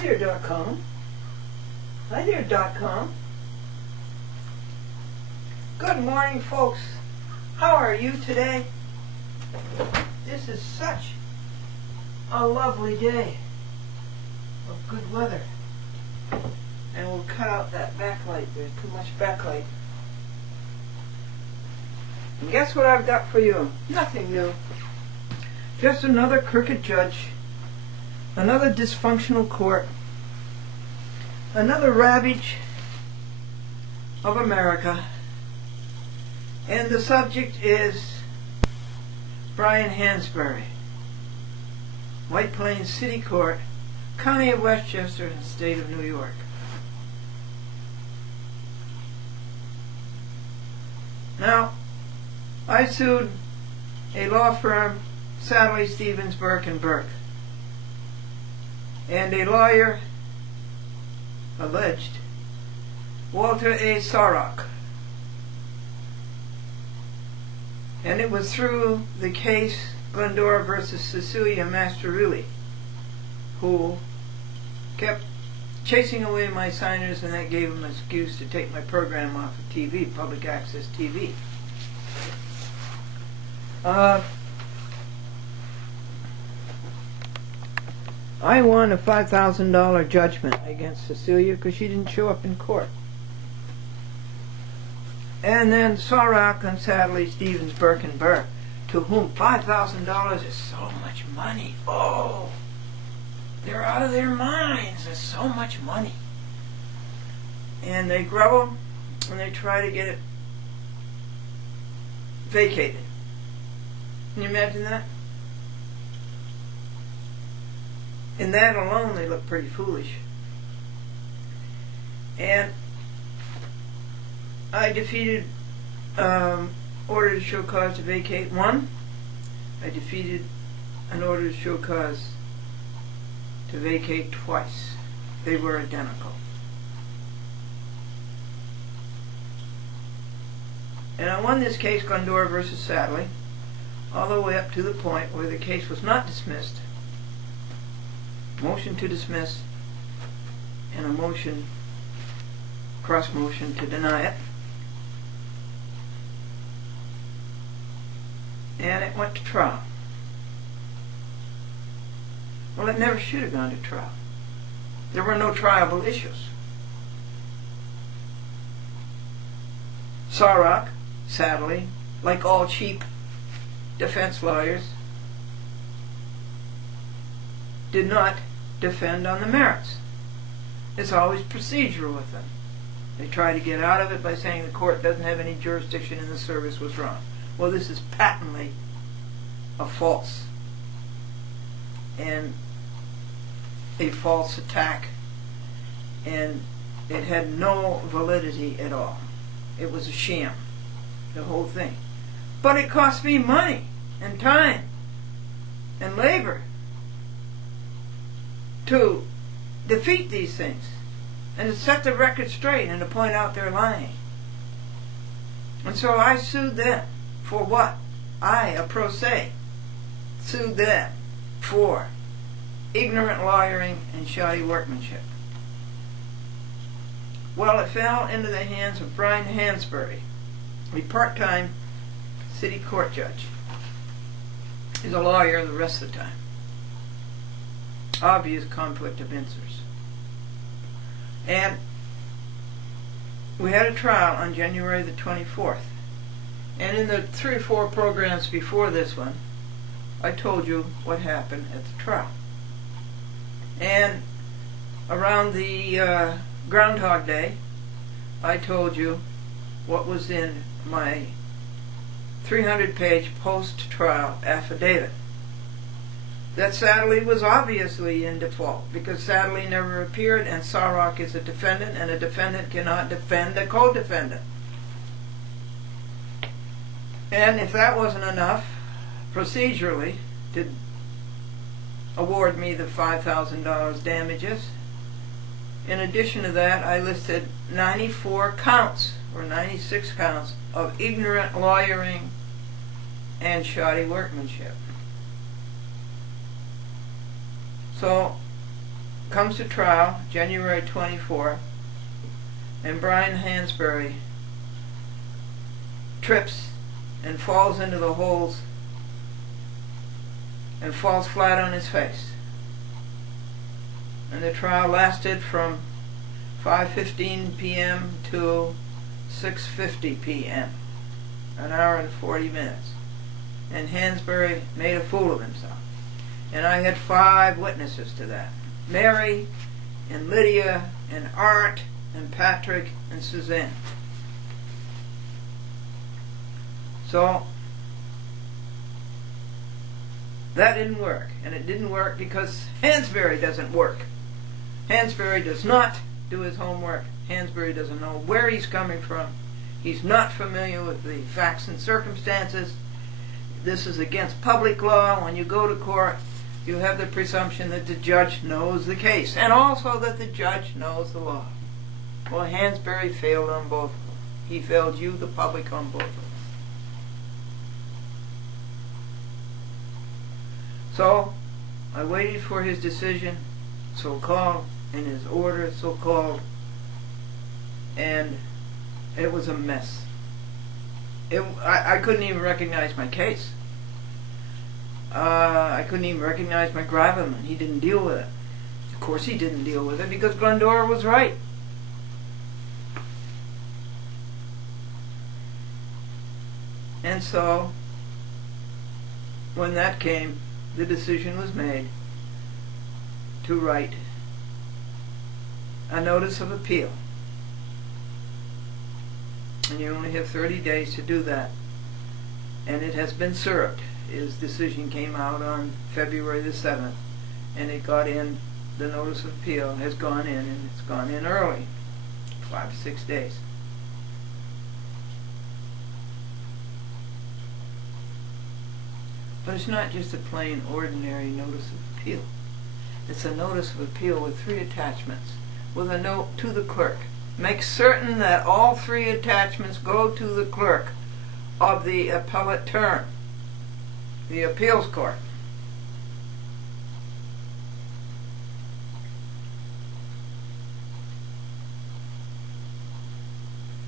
there.com. Hi there.com. Good morning, folks. How are you today? This is such a lovely day of good weather. And we'll cut out that backlight. There's too much backlight. And guess what I've got for you? Nothing new. Just another crooked judge, another dysfunctional court, another ravage of America. And the subject is Brian Hansberry, White Plains City Court, County of Westchester, and State of New York. Now, I sued a law firm, Sadly, Stevens, Burke & Burke, and a lawyer, alleged, Walter A. Sarok. And it was through the case Glendora versus Cecilia Masterulli, who kept chasing away my signers, and that gave him an excuse to take my program off of TV, public access TV. I won a $5,000 judgment against Cecilia because she didn't show up in court. And then Sarok and Sadly, Stevens, Burke & Burke, to whom $5,000 is so much money. Oh, they're out of their minds. There's so much money. And they grovel and they try to get it vacated. Can you imagine that? In that alone, they look pretty foolish. And I defeated order to show cause to vacate one. I defeated an order to show cause to vacate twice. They were identical. And I won this case, Glendora versus Sadly, all the way up to the point where the case was not dismissed. Motion to dismiss and a motion, cross motion to deny it. And it went to trial. Well, it never should have gone to trial. There were no triable issues. Sarok, sadly, like all cheap defense lawyers, did not defend on the merits. It's always procedural with them. They try to get out of it by saying the court doesn't have any jurisdiction and the service was wrong. Well, this is patently a false and a false attack, and it had no validity at all. It was a sham, the whole thing. But it cost me money and time and labor to defeat these things and to set the record straight and to point out they're lying. And so I sued them for what? I, a pro se, sued them for ignorant lawyering and shoddy workmanship. Well, it fell into the hands of Brian Hansberry, a part-time city court judge. He's a lawyer the rest of the time. Obvious conflict of interest. And we had a trial on January the 24th. And in the 3 or 4 programs before this one, I told you what happened at the trial. And around the Groundhog Day, I told you what was in my 300-page post-trial affidavit. That Sadly was obviously in default, because Sadly never appeared, and Sarok is a defendant, and a defendant cannot defend a co-defendant. And if that wasn't enough, procedurally, to award me the $5,000 damages, in addition to that, I listed 94 counts, or 96 counts, of ignorant lawyering and shoddy workmanship. So comes to trial January 24th, and Brian Hansberry trips and falls into the holes and falls flat on his face. And the trial lasted from 5:15 p.m. to 6:50 p.m., an hour and 40 minutes. And Hansberry made a fool of himself. And I had 5 witnesses to that: Mary and Lydia and Art and Patrick and Suzanne. So that didn't work, and it didn't work because Hansberry doesn't work. Hansberry does not do his homework. Hansberry doesn't know where he's coming from. He's not familiar with the facts and circumstances. This is against public law. When you go to court, you have the presumption that the judge knows the case, and also that the judge knows the law. Well, Hansberry failed on both of them. He failed you, the public, on both of them. So I waited for his decision, so-called, and his order, so-called, and it was a mess. I couldn't even recognize my case. I couldn't even recognize my gravamen. He didn't deal with it. Of course he didn't deal with it because Glendora was right. And so when that came, the decision was made to write a notice of appeal. And you only have 30 days to do that. And it has been served. His decision came out on February the 7th, and it got in, the notice of appeal has gone in, and it's gone in early, 5 to 6 days. But it's not just a plain, ordinary notice of appeal. It's a notice of appeal with 3 attachments, with a note to the clerk. Make certain that all 3 attachments go to the clerk of the appellate term, the appeals court.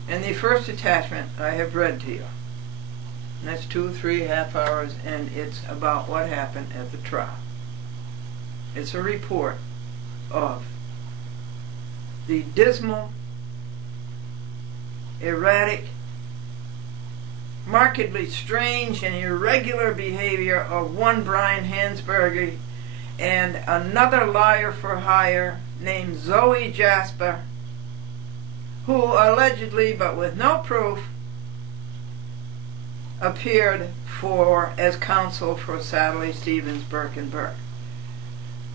And the first attachment I have read to you. And that's 2 or 3 half hours, and it's about what happened at the trial. It's a report of the dismal, erratic, markedly strange and irregular behavior of one Brian Hansberry and another liar for hire named Zoe Jasper, who allegedly, but with no proof, appeared as counsel for Sadly, Stevens, Burke and Burke.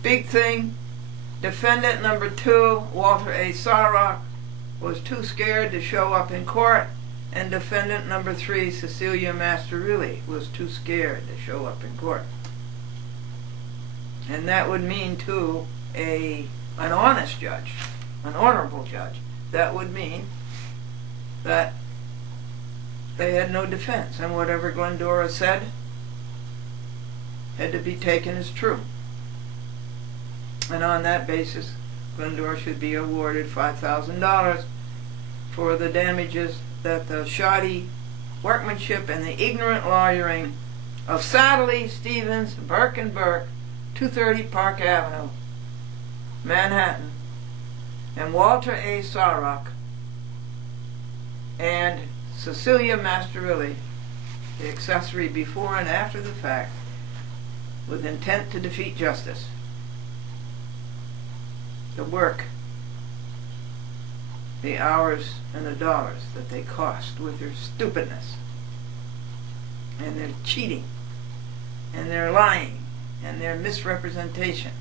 Big thing, defendant number 2, Walter A. Sarrock, was too scared to show up in court, and defendant number 3, Cecilia Masterilli, was too scared to show up in court. And that would mean to an honest judge, an honorable judge, that would mean that they had no defense, and whatever Glendora said had to be taken as true. And on that basis, Glendora should be awarded $5,000 for the damages that the shoddy workmanship and the ignorant lawyering of Sadly, Stevens, Burke and Burke, 230 Park Avenue, Manhattan, and Walter A. Sarrock and Cecilia Masterilli, the accessory before and after the fact, with intent to defeat justice. The work, the hours and the dollars that they cost with their stupidness and their cheating and their lying and their misrepresentation.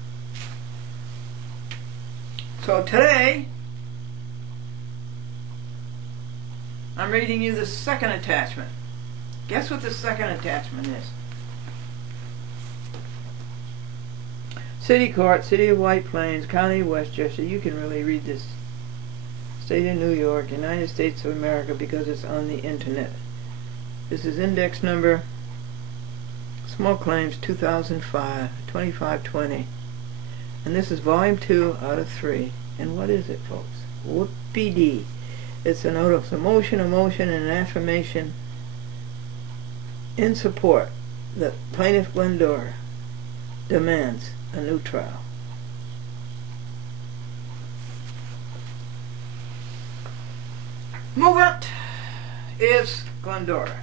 So today I'm reading you the second attachment. Guess what the second attachment is? City Court, City of White Plains, County of Westchester. You can really read this. State of New York, United States of America, because it's on the internet. This is index number, small claims 2005, 2520. And this is volume 2 out of 3. And what is it, folks? Whoopee-dee. It's a notice of motion, and an affirmation in support that plaintiff Glendora demands a new trial. Movement is Glendora.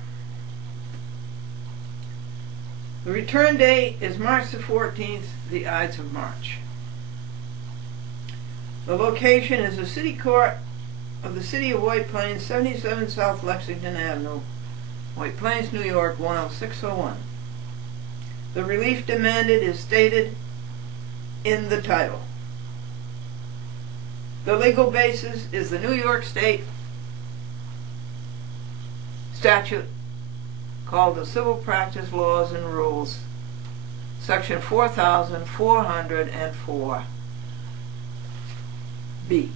The return date is March the 14th, the Ides of March. The location is the City Court of the City of White Plains, 77 South Lexington Avenue, White Plains, New York, 10601. The relief demanded is stated in the title. The legal basis is the New York State statute called the Civil Practice Laws and Rules, section 4404B.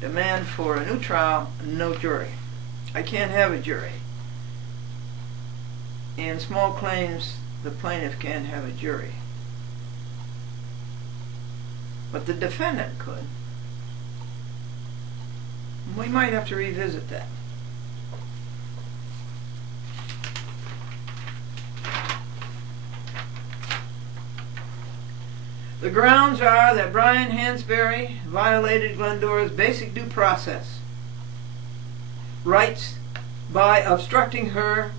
Demand for a new trial, no jury. I can't have a jury. In small claims, the plaintiff can't have a jury. But the defendant could. We might have to revisit that. The grounds are that Brian Hansberry violated Glendora's basic due process rights by obstructing her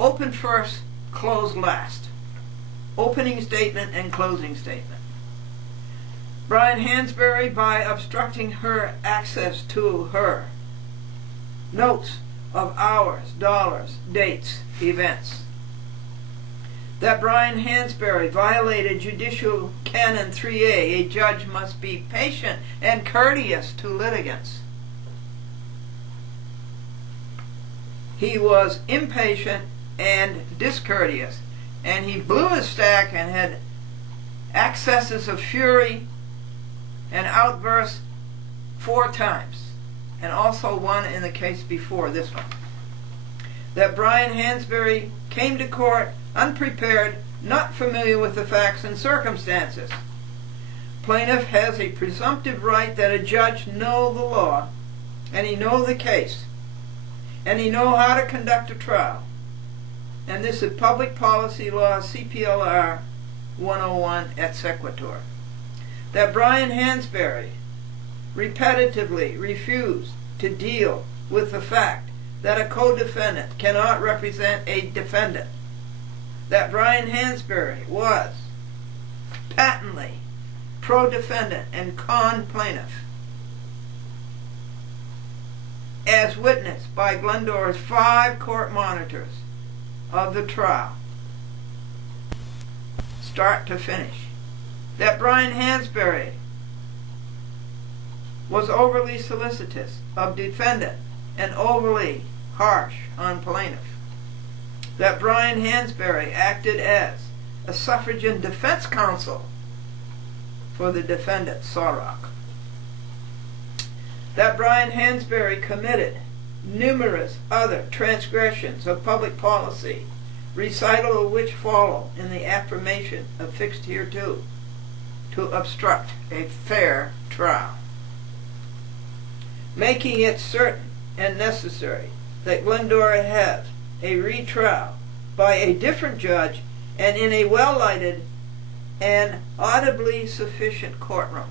open first, close last, opening statement and closing statement. Brian Hansberry by obstructing her access to her notes of hours, dollars, dates, events. That Brian Hansberry violated Judicial Canon 3A, a judge must be patient and courteous to litigants. He was impatient and discourteous, and he blew his stack and had accesses of fury and outbursts 4 times, and also one in the case before this one. That Brian Hansberry came to court unprepared, not familiar with the facts and circumstances. Plaintiff has a presumptive right that a judge know the law, and he know the case, and he know how to conduct a trial. And this is Public Policy Law, CPLR 101 et sequitur. That Brian Hansberry repetitively refused to deal with the fact that a co-defendant cannot represent a defendant. That Brian Hansberry was patently pro-defendant and con plaintiff, as witnessed by Glendora's 5 court monitors of the trial, start to finish. That Brian Hansberry was overly solicitous of defendant and overly harsh on plaintiff. That Brian Hansberry acted as a suffragan defense counsel for the defendant, Sorok. That Brian Hansberry committed numerous other transgressions of public policy, recital of which follow in the affirmation affixed hereto, to obstruct a fair trial, making it certain and necessary that Glendora has a retrial by a different judge and in a well-lighted and audibly sufficient courtroom.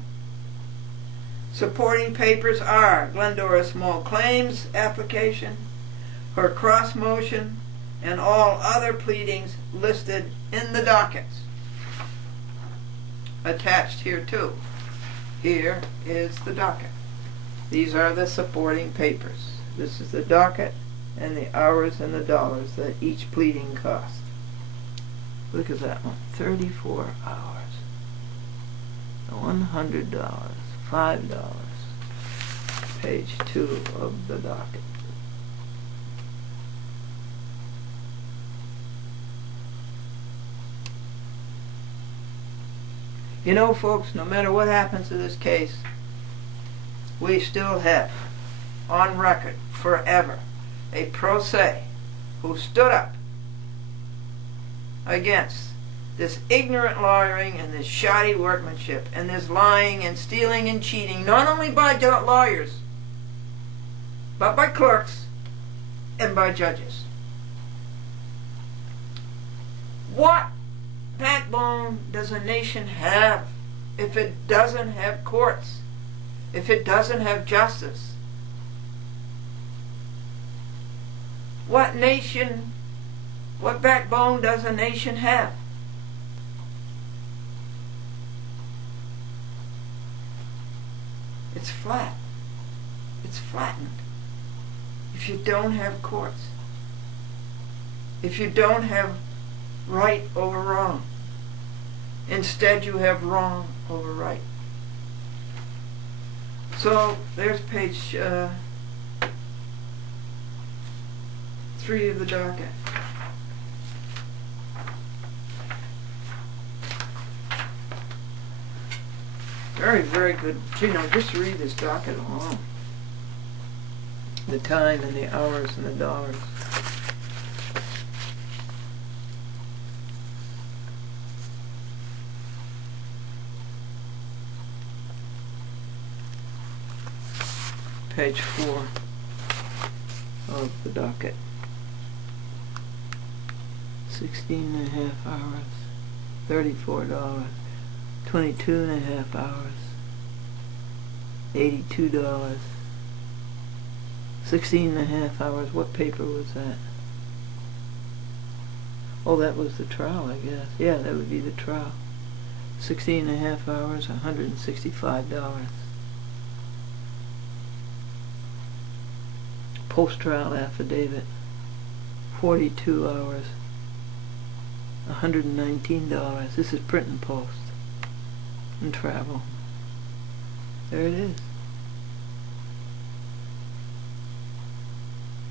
Supporting papers are Glendora's small claims application, her cross motion, and all other pleadings listed in the dockets attached hereto. Here is the docket. These are the supporting papers. This is the docket and the hours and the dollars that each pleading cost. Look at that one. 34 hours. $100. $5. Page 2 of the docket. You know, folks, no matter what happens to this case, we still have on record forever a pro se who stood up against this ignorant lawyering and this shoddy workmanship and this lying and stealing and cheating, not only by lawyers, but by clerks and by judges. What backbone does a nation have if it doesn't have courts, if it doesn't have justice? What backbone does a nation have? It's flat. It's flattened. If you don't have courts, if you don't have right over wrong, instead you have wrong over right. So there's page 3 of the docket. Very, very good. You know, just read this docket alone. The time and the hours and the dollars. Page 4 of the docket. 16.5 hours, $34. 22.5 hours, $82. 16.5 hours. What paper was that? Oh, that was the trial, I guess. Yeah, that would be the trial. 16.5 hours, $165. Post-trial affidavit, 42 hours, $119. This is print and post and travel. There it is.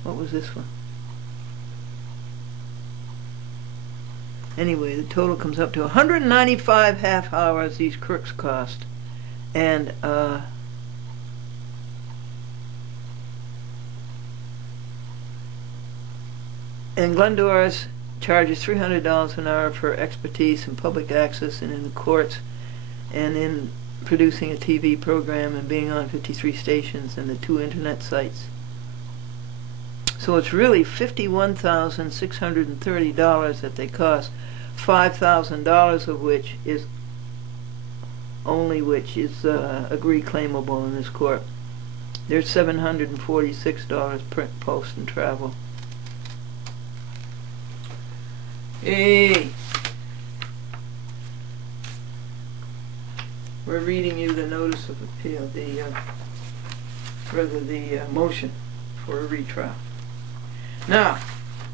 What was this one? Anyway, the total comes up to 195 half hours these crooks cost. And Glendora's charges $300 an hour for expertise in public access and in the courts and in producing a TV program and being on 53 stations and the 2 internet sites. So it's really $51,630 that they cost, $5,000 of which is agreed claimable in this court. There's $746 print, post, and travel. Hey, we're reading you the notice of appeal, the motion for a retrial. Now,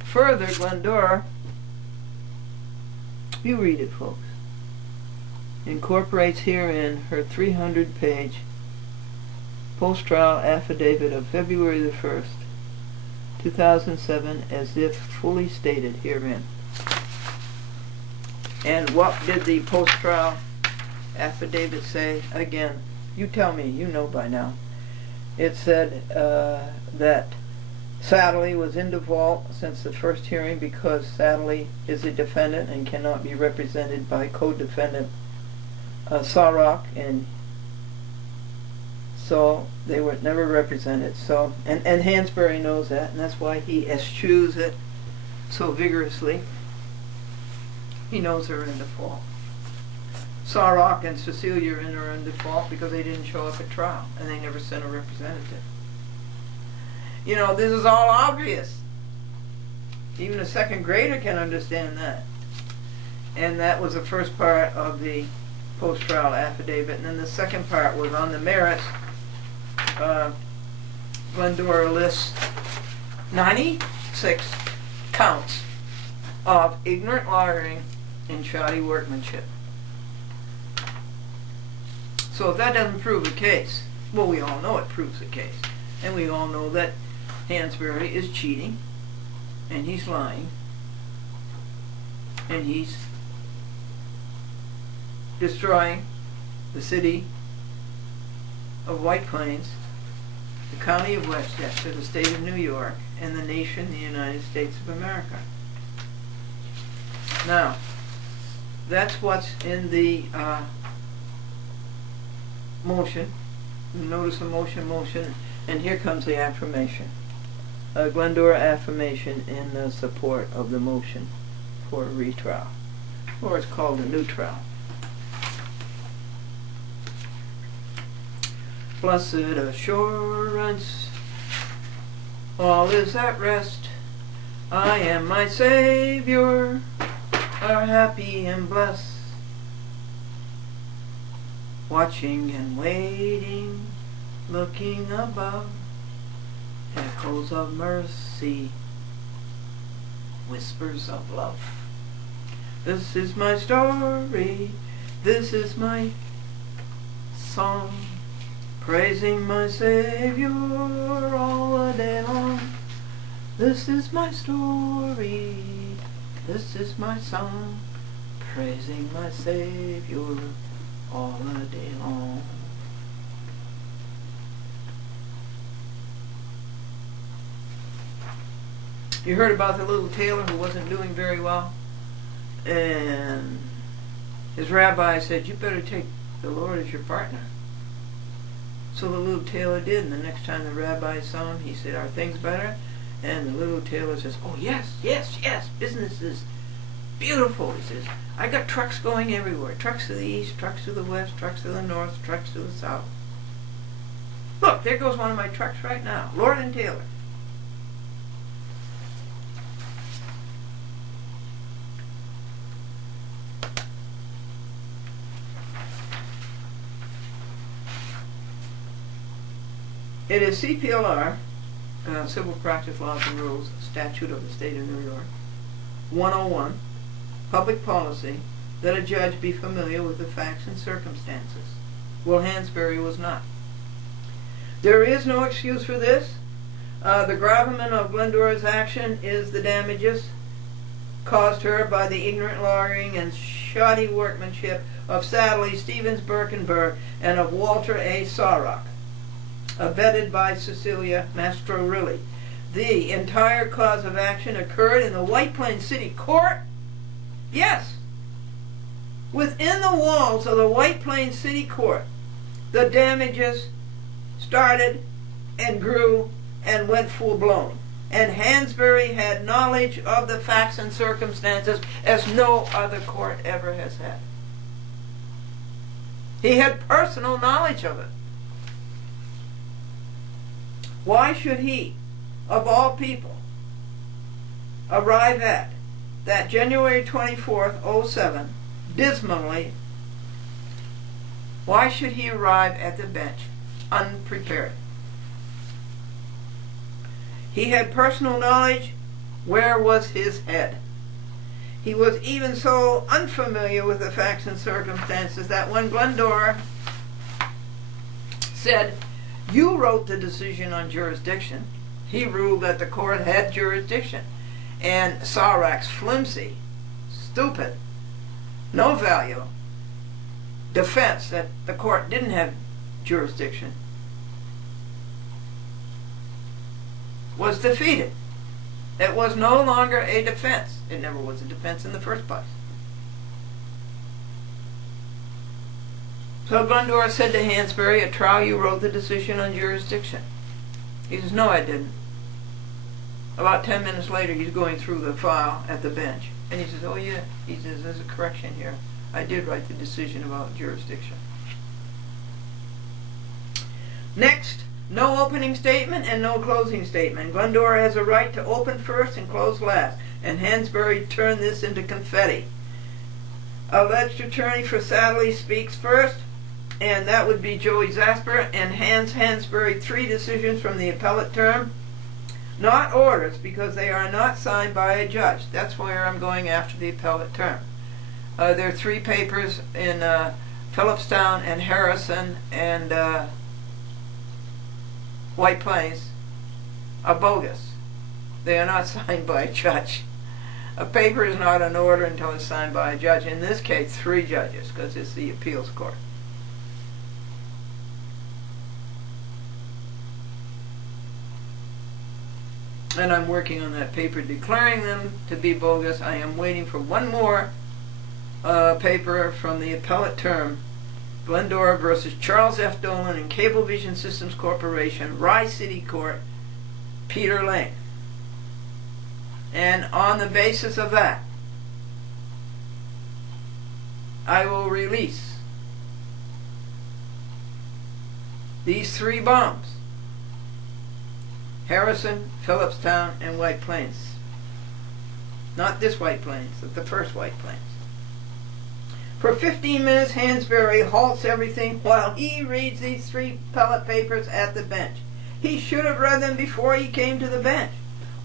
further, Glendora, you read it, folks, incorporates herein her 300-page post-trial affidavit of February the 1st, 2007, as if fully stated herein. And what did the post-trial affidavit say? Again, you tell me, you know by now. It said that Satterley was in default since the first hearing because Satterley is a defendant and cannot be represented by co-defendant Sarok, and so they were never represented. So, and Hansberry knows that, and that's why he eschews it so vigorously. He knows they're in default. Sarok and Cecilia are in default because they didn't show up at trial and they never sent a representative. You know, this is all obvious. Even a second grader can understand that. And that was the first part of the post-trial affidavit. And then the second part was on the merits. Glendora lists 96 counts of ignorant lawyering and shoddy workmanship. So if that doesn't prove a case, well, we all know it proves a case. And we all know that Hansberry is cheating, and he's lying, and he's destroying the city of White Plains, the county of Westchester, the state of New York, and the nation, the United States of America. Now, that's what's in the motion. Notice the motion, and here comes the affirmation. A Glendora affirmation in support of the motion for a retrial, or it's called a new trial. Blessed assurance, all is at rest. I am my Savior, are happy and blessed. Watching and waiting, looking above, echoes of mercy, whispers of love. This is my story, this is my song, praising my Savior all the day long. This is my story, this is my song, praising my Savior all the day long. You heard about the little tailor who wasn't doing very well, and his rabbi said, you better take the Lord as your partner. So the little tailor did, and the next time the rabbi saw him, he said, are things better? And the little tailor says, oh yes, yes, yes, business is beautiful. He says, I got trucks going everywhere. Trucks to the east, trucks to the west, trucks to the north, trucks to the south. Look, there goes one of my trucks right now, Lord and Taylor. It is CPLR, Civil Practice Laws and Rules, Statute of the State of New York, 101, Public Policy, that a judge be familiar with the facts and circumstances. Well, Hansberry was not. There is no excuse for this. The gravamen of Glendora's action is the damages caused her by the ignorant lawyering and shoddy workmanship of Sadley, Stevens, Burke, and Burr, and of Walter A. Sawrock, abetted by Cecilia Mastrorilli. The entire cause of action occurred in the White Plains City Court. Yes, within the walls of the White Plains City Court, the damages started and grew and went full blown. And Hansberry had knowledge of the facts and circumstances as no other court ever has had. He had personal knowledge of it. Why should he, of all people, arrive at that January 24th, 07, dismally, why should he arrive at the bench unprepared? He had personal knowledge. Where was his head? He was even so unfamiliar with the facts and circumstances that when Glendora said, you wrote the decision on jurisdiction, he ruled that the court had jurisdiction. And Sawrock's flimsy, stupid, no value defense that the court didn't have jurisdiction was defeated. It was no longer a defense. It never was a defense in the first place. So Glendora said to Hansberry, at trial you wrote the decision on jurisdiction. He says, no, I didn't. About 10 minutes later, he's going through the file at the bench. And he says, oh yeah. He says, there's a correction here. I did write the decision about jurisdiction. Next, no opening statement and no closing statement. Glendora has a right to open first and close last. And Hansberry turned this into confetti. Alleged attorney for Sadley speaks first, and that would be Joey Zasper, and hands Hansberry 3 decisions from the appellate term. Not orders, because they are not signed by a judge. That's where I'm going after the appellate term. There are 3 papers in Phillipstown and Harrison and White Plains are bogus. They are not signed by a judge. A paper is not an order until it's signed by a judge. In this case, 3 judges, because it's the appeals court. And I'm working on that paper declaring them to be bogus. I am waiting for one more paper from the appellate term, Glendora versus Charles F. Dolan and Cablevision Systems Corporation, Rye City Court, Peter Lane. And on the basis of that, I will release these 3 bombs: Harrison, Phillipstown, and White Plains. Not this White Plains, but the first White Plains. For 15 minutes, Hansberry halts everything while he reads these 3 appellate papers at the bench. He should have read them before he came to the bench.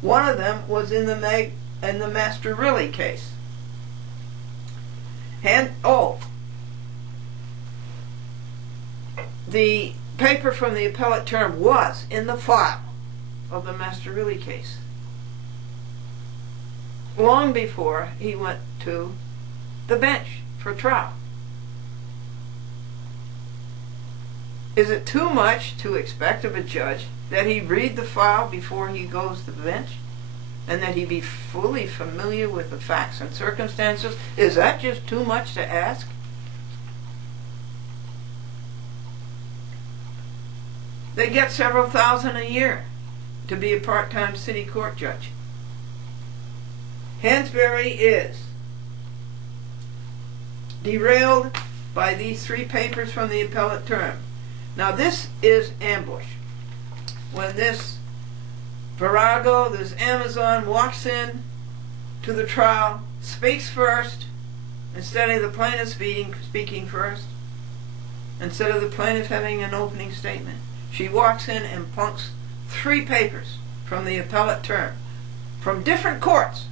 One of them was in the Masterilli case. The paper from the appellate term was in the file of the Masterilli case long before he went to the bench for trial. Is it too much to expect of a judge that he read the file before he goes to the bench, and that he be fully familiar with the facts and circumstances? Is that just too much to ask? They get several thousand a year to be a part-time city court judge. Hansberry is derailed by these 3 papers from the appellate term. Now this is ambush. When this virago, this Amazon, walks in to the trial, speaks first, instead of the plaintiff speaking first, instead of the plaintiff having an opening statement, she walks in and plunks 3 papers from the appellate term from different courts.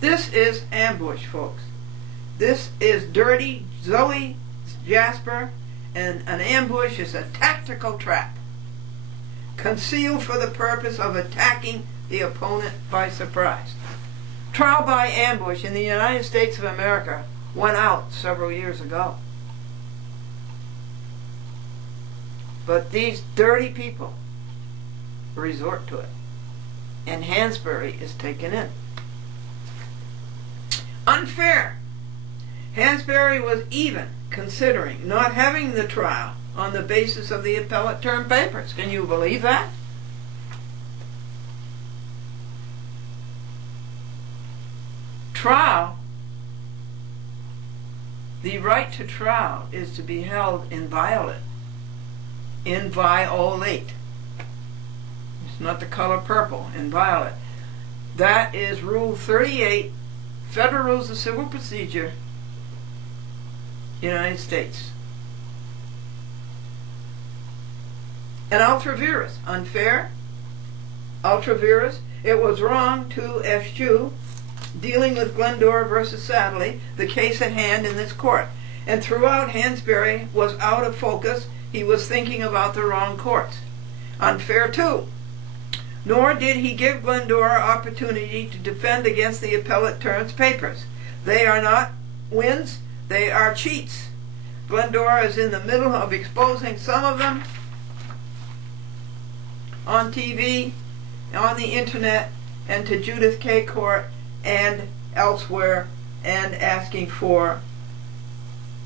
This is ambush, folks. This is dirty Zoe Jasper, and an ambush is a tactical trap concealed for the purpose of attacking the opponent by surprise. Trial by ambush in the United States of America went out several years ago. But these dirty people resort to it, and Hansberry is taken in. Unfair. Hansberry was even considering not having the trial on the basis of the appellate term papers. Can you believe that? Trial, the right to trial is to be held inviolate. Inviolate. It's not the color purple. Inviolate. That is Rule 38, Federal Rules of Civil Procedure, United States. And ultra vires, unfair, ultra vires. It was wrong to eschew dealing with Glendora versus Sadley, the case at hand in this court. And throughout, Hansberry was out of focus. He was thinking about the wrong courts. Unfair too. Nor did he give Glendora opportunity to defend against the appellate terms papers. They are not wins, they are cheats. Glendora is in the middle of exposing some of them on TV, on the internet, and to Judith K. Court and elsewhere, and asking for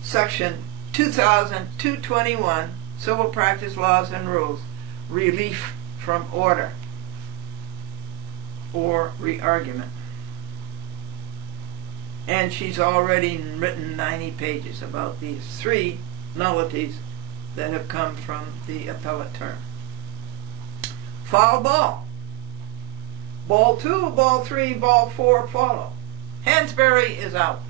Section 2221, Civil Practice Laws and Rules, relief from order or re-argument. And she's already written 90 pages about these 3 nullities that have come from the appellate term. Foul ball. Ball 2, ball 3, ball 4 follow. Hansberry is out.